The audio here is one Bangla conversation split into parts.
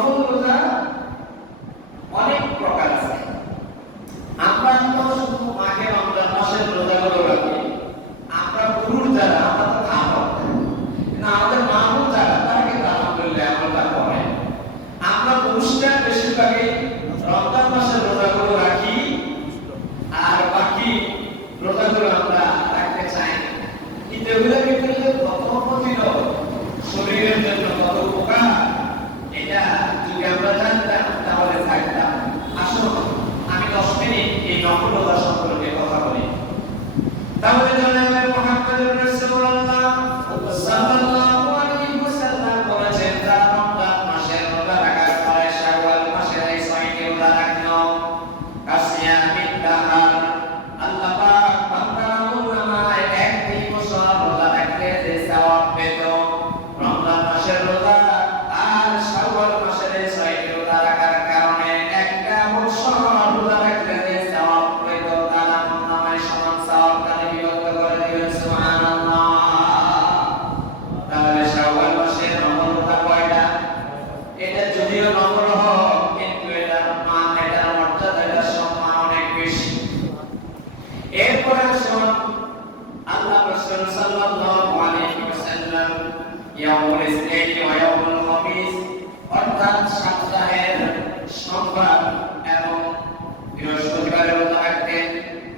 নফল রোজা অনেক প্রকার আছে। আমরা তো শুধু মাঘে রমজান মাসের রোজাগুলো রাখি। আমরা পুরুষ যারা আমরা তো খাবো না, আমাদের মানুষ যারা তারা কিন্তু আলহামদুলিল্লাহ আমরা করে। আমরা পুরুষরা বেশিরভাগই রমজান মাসের রোজাগুলো রাখি, আর বাকি রোজাগুলো আমরা রাখতে চাই না। কিন্তু এগুলো কিন্তু কত প্রতিরোধ, শরীরের জন্য কত উপকার, এটা যদি আমরা জানতাম তাহলে থাকতাম। আসুন আমি 10 মিনিট এই নফল রোজা সম্পর্কে কথা বলি। তাহলে জনাবে মুহাম্মদুর রাসূলুল্লাহ সাল্লাল্লাহু আলাইহি ওয়াসাল্লাম বলেছেন, যারা রমজান মাসের রোজা রাখার পরে শাওয়াল মাসের এই 6টি রোজা রাখলো কাসিয়ামিন দাহার, আল্লাহ পাক বান্দার আমলনামায় 1 বছর রোজা রাখলে যে সওয়াব পেত, রমজান মাসের রোজা আর শাওয়াল মাসের এই 6টি রোজা রাখার কারণে 1 বছর রোজা রাখলে যে সওয়াব পেত, তার আমলনামায় সমান সওয়াব তারে বিভক্ত করে দিবেন। সুবহানাল্লাহ। তাহলে শাওয়াল মাসের নফল রোজা কয়টা? এটা যদিও নফল হোক কিন্তু এটার মান, এটার মর্যাদা, এটার সম্মান অনেক বেশি। এরপরে আসুন আল্লাহ রাসূল সাল্লাল্লাহু আলাইহি ওয়াসাল্লাম ইয়াউমুল ইসনাইন ওয়া ইয়াউমুল খামিস, অর্থাৎ সপ্তাহের সোমবার এবং বৃহস্পতিবারে রোজা রাখতেন।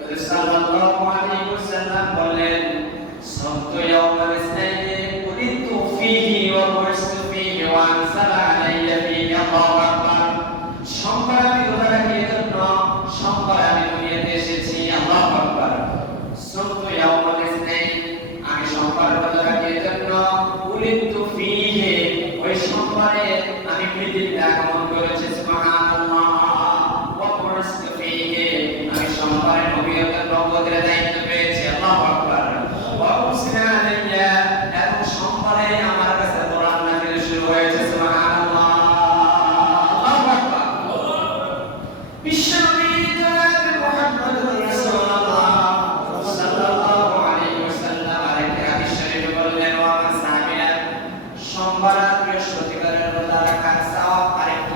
রাসূল সাল্লাল্লাহু আলাইহি ওয়াসাল্লাম বললেন, সামতু ইয়াউমুল ইসনাইন উদিতু ফীহি ওয়া বুইসতু ফীহি ওয়া আনসালা আলাইয়া ফীহি। আল্লাহু আকবার। সোমবার আমি রোজা রাখি এজন্য, সোমবার আমি দুনিয়াতে এসেছি। আল্লাহু আকবার। সামতু ইয়াউমুল ইসনাইন, আমি সোমবার রোজা রাখি এজন্য, উদিতু ফীহি, ওই সোমবারে আমি পৃথিবীতে আগমন করেছি। সুবহানাল্লাহ। ওয়া বুইসতু ফীহি, আমি সোমবারে নবুয়তের নবুয়তের দায়িত্ব পেয়েছি। আল্লাহু আকবার। ওয়া উসনা আলাইয়া, এবং সোমবারে আমার কাছে কোরআন নাযিল শুরু হয়েছে। সুবহানাল্লাহ। আল্লাহু আকবার। বিশ্বনবী জনাবে মুহাম্মদুর রাসূলুল্লাহ সাল্লাল্লাহু আলাইহি ওয়াসাল্লাম আরেকটি হাদিস শরীফে বললেন, ওয়া মান সামিলা, সোমবার আর বৃহস্পতিবারের রোজা রাখার সওয়াব আরেকটু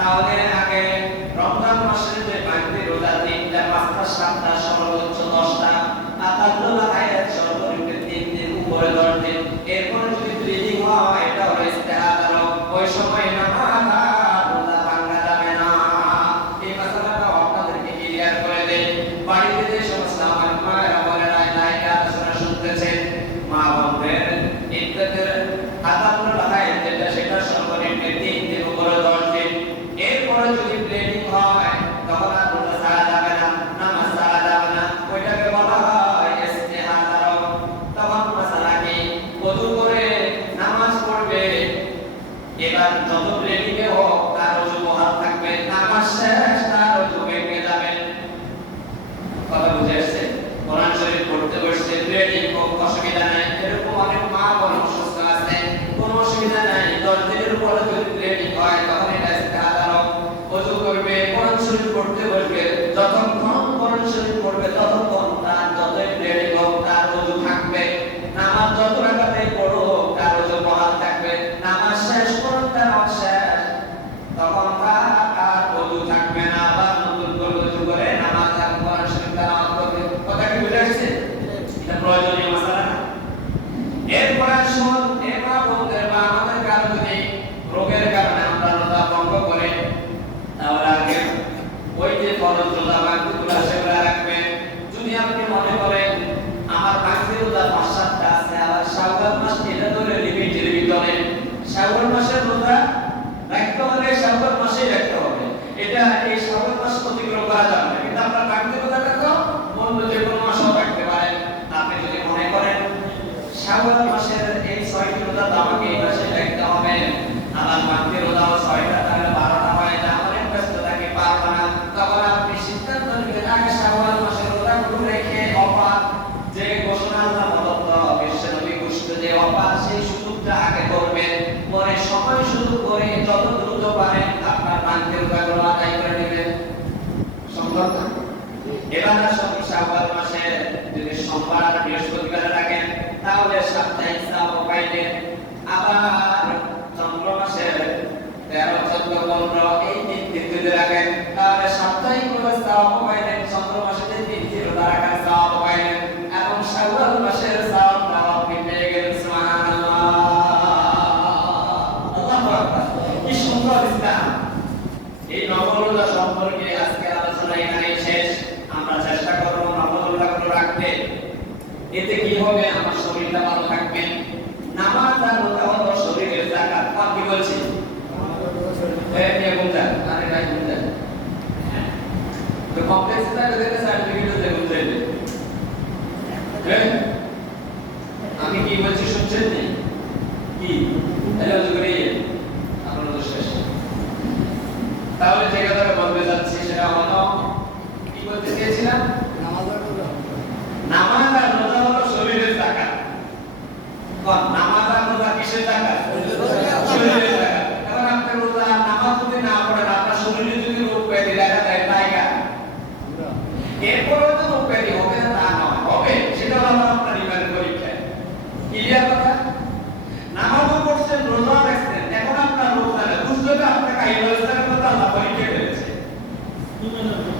তাহলে আগে রমজান মাসের যে বাড়তি রোজা 3টা 5টা 7টা সর্বোচ্চ 10টা আতাল্লাহ আয়াত সর্বনিম্ন 3 দিন উপরে 10 দিন এরপর যদি ব্লিডিং হয় এটা হলো ইস্তেহাদার ওই সময় নামাজ রোজা ভাঙা যাবে না। এই মাসালাটা আপনাদেরকে ক্লিয়ার করে দেই। বাড়িতে যে সমস্ত আমার মায়েরা বোনেরা লাইভে আলোচনা শুনতেছেন মা বোনদের ইদ্দাতের আতাল্লাহ আয়াত যেটা সেটা সর্বনিম্ন 3 দিন উপরে 10 দিন এরপরে যদি ব্লিডিং হয় তখন আর রোজা ছাড়া যাবে না, নামাজ ছাড়া যাবে না, ওইটাকে বলা হয় ইস্তেহাদার। তখন মাসালা কি ওযু করে নামাজ পড়বে, এবার যত ব্লিডিং হোক তার ওযু বহাল থাকবে, নামাজ শেষ তার ওযু ভেঙে যাবে। কথা বুঝে আসছে? কোরআন শরীফ পড়তে বসছে ব্লিডিং হোক অসুবিধা নাই, এরকম অনেক মা বোন অসুস্থ আছে কোনো অসুবিধা নাই, 10 দিনের উপরে যদি ব্লিডিং হয় তখন এটা ইস্তেহাদার। ওযু করবে, কোরআন শরীফ পড়তে বসবে, যতক্ষণ কোরআন শরীফ পড়বে ততক্ষণ তার যতই ব্লিডিং হোক তার ওযু থাকবে, নামাজ যত রাকাতেই পড়ো তার ওযু বহাল থাকবে, নামাজ শেষ করুন তার শেষ তখন তার ওযু থাকবে না, আবার নতুন করে ওযু করে নামাজ আর কোরআন শরীফ তেলাওয়াত করবে। কথা কি বুঝে আসছে? এটা প্রয়োজনীয় মাসালা না। এরপর আসুন এমা বলদের বা আমাদের কারো যদি রোগের কারণে আমরা রোজা ভঙ্গ করে তাহলে আগে ওই যে ফরজ রোজা বাকিগুলো সেগুলো রাখবেন। যদি আপনি মনে করেন আমার বাকি রোজা 5-7টা আছে আবার শাওয়াল মাস এটা ধরে লিমিটের ভিতরে শাওয়াল মাসের রোজা রাখতে হলে শাওয়াল মাসেই রাখতে হবে, এটা এই শাওয়াল মাস অতিক্রম করা যাবে না। কিন্তু আপনার বাকি রোজাটা তো অন্য যে কোনো মাসও রাখতে পারেন। আপনি যদি মনে করেন শাওয়াল মাসের এই 6টি রোজা তো আমাকে এই মাসে রাখতে হবে, আমার বাকি রোজাও 6টা তাহলে 12টা হয়ে যায়, অনেক ব্যস্ত থাকে পারবো না, তখন আপনি সিদ্ধান্ত নিলেন আগে শাওয়াল মাসের রোজাগুলো রেখে অফার যে ঘোষণা আল্লাহ প্রদত্ত বিশ্বনবী ঘোষিত যে অফার সেই সুযোগটা আগে করবেন, পরে সময় সুযোগ করে যত দ্রুত পারেন আপনার বাকি রোজাগুলো আদায় করে নেবেন। সম্ভব না? এবার আসুন শাওয়াল মাসে যদি সোমবার আর বৃহস্পতিবার রাখেন তাহলে সাপ্তাহিক সওয়াব পাইলেন। আবার চন্দ্র মাসের 13, 14, 15 এই 3 দিন যদি রাখেন তাহলে সাপ্তাহিক সওয়াব পাইলেন, চন্দ্র মাসে 3 দিন রোজা রাখার সওয়াব পাইলেন এবং শাওয়াল মাসের সওয়াবটাও আপনি পেয়ে গেলেন। সুবহানাল্লাহ, আল্লাহু আকবার, কি সুন্দর ইসলাম। এই নফল রোজা সম্পর্কে আজকে আলোচনা এখানেই শেষ। আমরা চেষ্টা করব নফল রোজাগুলো রাখতে, এতে কি হবে আমার শরীরটা ভালো থাকবে। নামাজ আর রোজা হলো শরীরের জাকাত। আর কি বলছি এই নিয়ে বলতে আরে ভাই বলতে তো কমপ্লেক্সটা দেখতে সার্টিফিকেট দেব চাইলে আমি কি বলছি শুনছেন না কি তাহলে ওই করে আপনারা তো শেষ। তাহলে যে কথাটা বলতে যাচ্ছি সেটা হলো কি বলতে চেয়েছিলাম, নামাজ আর রোজা হলো শরীরের জাকাত। কোন নামাজ আর রোজা কিসের জাকাত? শরীরের জাকাত। এখন আপনি রোজা আর নামাজ যদি না পড়েন আপনার শরীরে যদি রোগ ব্যাধি দেখা দেয় তাইগা এরপরে তো রোগ ব্যাধি হবে না তা নয়, হবে সেটা হলো আপনার ইমানের পরীক্ষা। ক্লিয়ার কথা? নামাজও পড়ছেন রোজা রাখছেন, এখন আপনার রোগ না বুঝতে হবে আপনাকে ইমানের কথা আল্লাহ পরীক্ষা করেছে।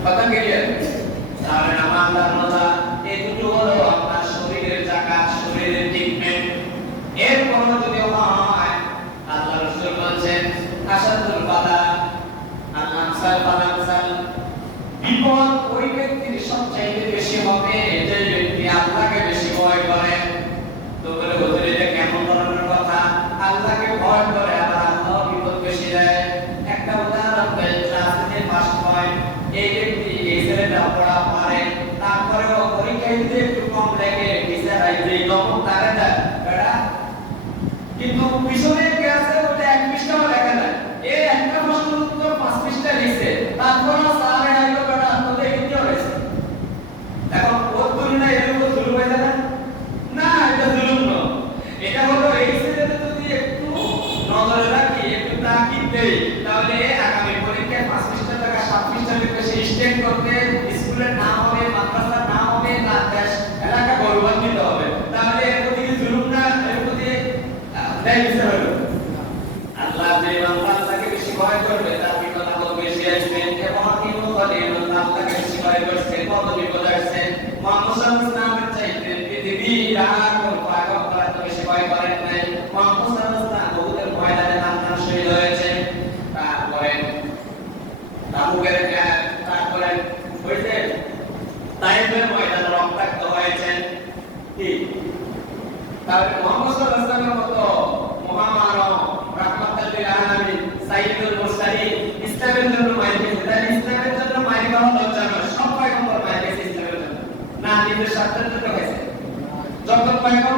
কথা ক্লিয়ার? তাহলে নামাজ আর রোজা এই দুটো হলো আপনার শরীরের জাকাত, শরীরের ট্রিটমেন্ট। এরপর যদি হয় আল্লাহ রাসূল বলেন আসাদুল বালা আল-আমসাল বাল-আমসাল, বিপদ ওই ব্যক্তির সবচেয়ে বেশি হবে যে ব্যক্তি আল্লাহকে বেশি ভয় করে। তো বলে হুজুর এটা কেমন ধরনের কথা? আল্লাহকে ভয় করে আবার আল্লাহ বিপদ বেশি দেয়। একটা উদাহরণ দেই, ক্লাসে ফার্স্ট হয় এই ব্যক্তি এই ছেলেটা পড়া পারে, তারপরেও পরীক্ষায় দিতে একটু কম লাগে, টিচার আইছে যখন তারে দেয় বেটা, কিন্তু পিছনে কি আছে ওটা 1 পৃষ্ঠাও লেখা নাই, এই একটা প্রশ্নের উত্তর 5 পৃষ্ঠা লিখছে, তারপরেও স্যারে আইলো বেটা তো দেখতে হয়েছে। এখন ওর তুলনা এর উপর জুলুম হয়ে যায় না? এটা জুলুম না, এটা হলো এই ছেলেটা যদি একটু নজরে রাখি, একটু তাকিদ দেই, তাহলে আগামী পরীক্ষায় 5 পৃষ্ঠা টাকা 7 পৃষ্ঠা লিখে সে স্টেট করতে স্কুলের নাম হবে, মাদ্রাসার নাম হবে, না দেশ এলাকা গৌরবান্বিত হবে। তাহলে এর প্রতি জুলুম না, এর প্রতি ন্যায় বিচার হলো। তাহলে মুহাম্মদ সাল্লাল্লাহু আলাইহি ওয়াসাল্লামের মতো মহামানব রাহমাতুল লিল আলামিন সাইয়্যিদুল মুরসালিন ইসলামের জন্য মায়ের কাছে, তাই ইসলামের জন্য মায়ের খাওয়া লজ্জা নয়। সব পয়গম্বর মায়ের কাছে ইসলামের জন্য, না নিজের স্বার্থের জন্য গেছে। যখন পয়গম্বর